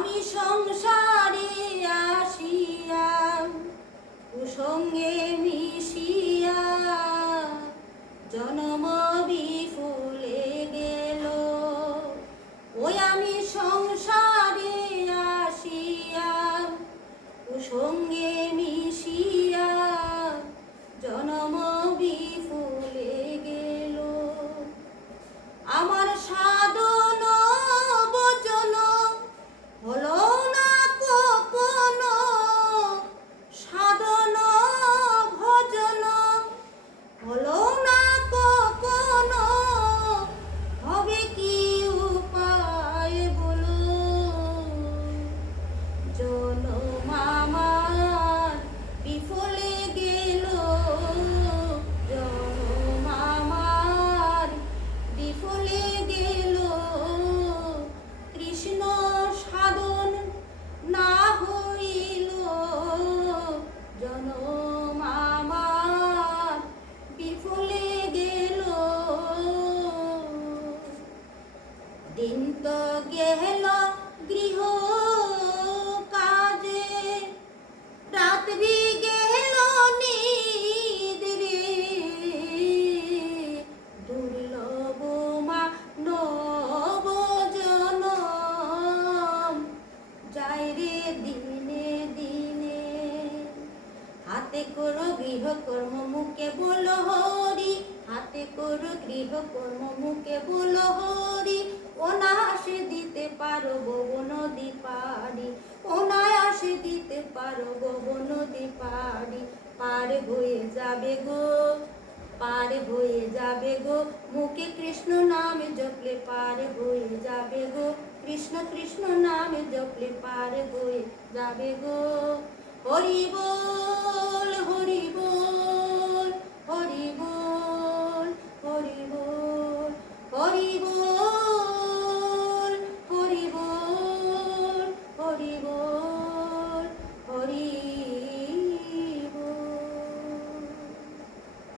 আমি সংসারে আসিয়া কুসঙ্গে মিশিয়া জনম বিফলে গেল। ওই আমি সংসারে আসিয়া কুসঙ্গে মিশিয়া জনম বিফলে গেল। আমার সাধন বচন হলো না কখনো, সাধন ভজন হলো না কখনো, হবে কি উপায় বলো। জনম আমার বিফলে গেল, জনম আমার বিফলে গেল। কৃষ্ণ সাধন না হইল, জনম আমার বিফলে গেল। দিন তো গেল গৃহ কাজে, রাত বি গেল নিদ্রে। দুর্লভ মানব জনম যায় রে দিনে দিনে। হাতে করো গৃহকর্ম মুখে বলো হরি, হাতে করো গৃহকর্ম মুখে বলো হরি। অনায়াসে দিতে পারো গো নদী পাড়ি, অনায়াসে দিতে পারো গো নদী পাড়ি। পার হয়ে যাবে গো, পার হয়ে যাবে গো, মুখে কৃষ্ণ নামে জপলে পার হয়ে যাবে গো। কৃষ্ণ কৃষ্ণ নামে জপলে পার হয়ে যাবে গো। হরি বল।